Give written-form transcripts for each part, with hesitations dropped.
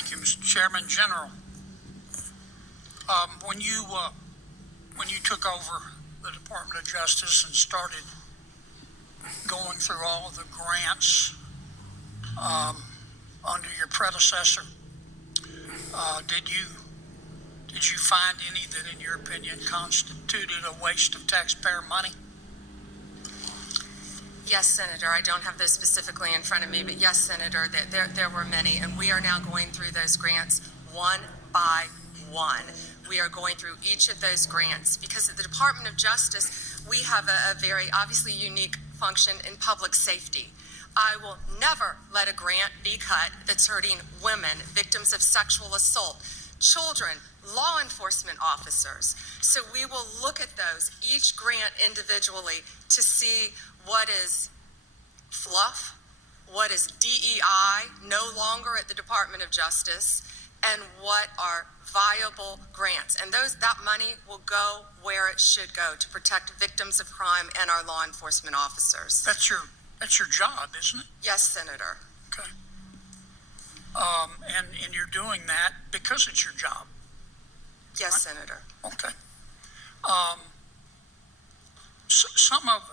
Thank you, Mr. Chairman. General, when you took over the Department of Justice and started going through all of the grants under your predecessor, did you find any that, in your opinion, constituted a waste of taxpayer money? Yes, Senator. I don't have those specifically in front of me, but yes, Senator, there were many, and we are now going through those grants one by one. We are going through each of those grants because at the Department of Justice, we have a very obviously unique function in public safety. I will never let a grant be cut that's hurting women, victims of sexual assault, children, law enforcement officers. So we will look at those, each grant individually, to see what is fluff, what is DEI, no longer at the Department of Justice, and what are viable grants. And that money will go where it should go to protect victims of crime and our law enforcement officers. That's your job, isn't it? Yes, Senator. Okay. And you're doing that because it's your job. Yes, right? Senator. Okay.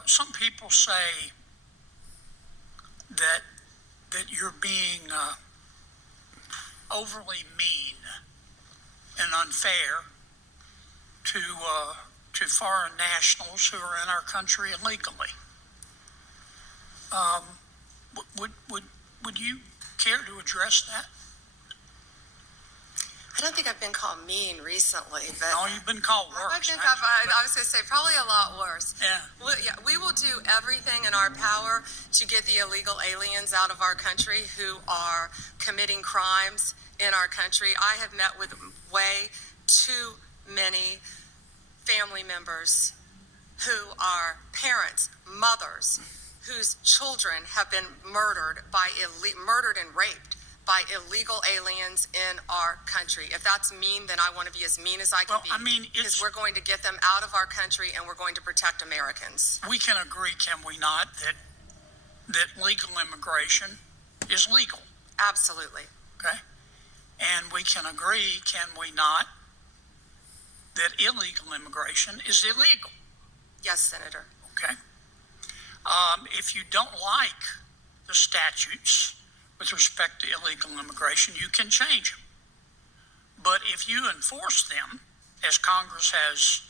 Some people say that you're being overly mean and unfair to foreign nationals who are in our country illegally. Would you care to address that? I don't think I've been called mean recently, but no, you've been called worse. I think I was going to say probably a lot worse. Yeah. We will do everything in our power to get the illegal aliens out of our country who are committing crimes in our country. I have met with way too many family members who are parents, mothers, whose children have been murdered and raped by illegal aliens in our country. If that's mean, then I want to be as mean as I can be. I mean, because we're going to get them out of our country and we're going to protect Americans. We can agree, can we not, that legal immigration is legal? Absolutely. Okay. And we can agree, can we not, that illegal immigration is illegal? Yes, Senator. Okay. If you don't like the statutes with respect to illegal immigration, you can change them. But if you enforce them, as Congress has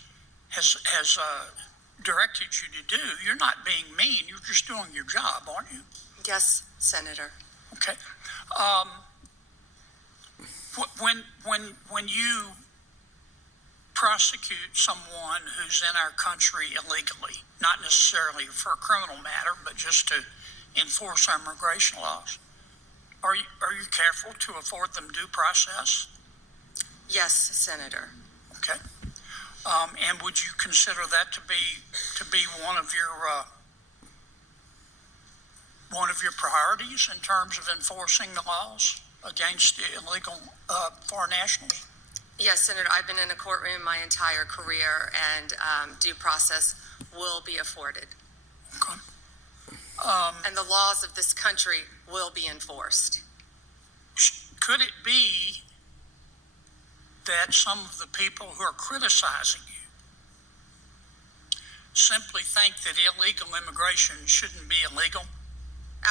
directed you to do, you're not being mean. You're just doing your job, aren't you? Yes, Senator. Okay. When you prosecute someone who's in our country illegally, not necessarily for a criminal matter, but just to enforce our immigration laws, are you careful to afford them due process? Yes, Senator. Okay. And would you consider that to be one of your priorities in terms of enforcing the laws against illegal foreign nationals? Yes, Senator. I've been in a courtroom my entire career, and due process will be afforded. Okay. And the laws of this country will be enforced. Could it be that some of the people who are criticizing you simply think that illegal immigration shouldn't be illegal?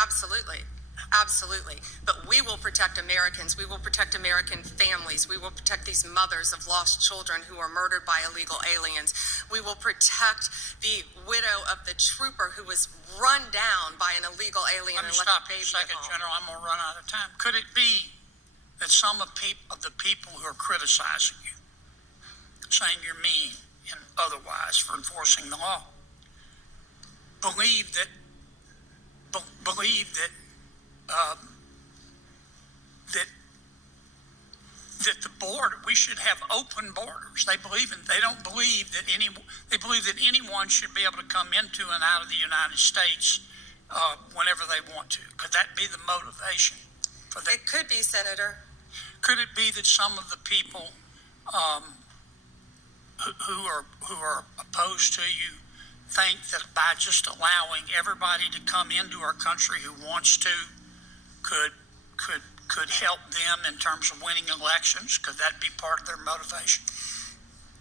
Absolutely. Absolutely. But we will protect Americans. We will protect American families. We will protect these mothers of lost children who are murdered by illegal aliens. We will protect the widow of the trooper who was run down by an illegal alien and left a baby at home. Let me stop you a second, General. I'm going to run out of time. Could it be that some of the people who are criticizing you, saying you're mean and otherwise for enforcing the law, believe that the border, we should have open borders. They believe that anyone should be able to come into and out of the United States whenever they want to. Could that be the motivation for that? It could be, Senator. Could it be that some of the people who are opposed to you think that by just allowing everybody to come into our country who wants to could could help them in terms of winning elections? Could that be part of their motivation?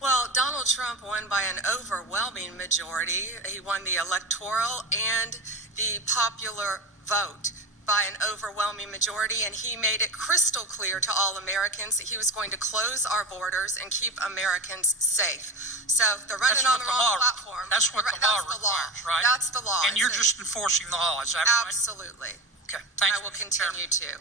Well, Donald Trump won by an overwhelming majority. He won the electoral and the popular vote by an overwhelming majority, and he made it crystal clear to all Americans that he was going to close our borders and keep Americans safe. So they're running on the wrong platform. That's what the law requires, right? That's the law. And you're just enforcing the law, is that right? Absolutely. Okay, thanks. I will continue to.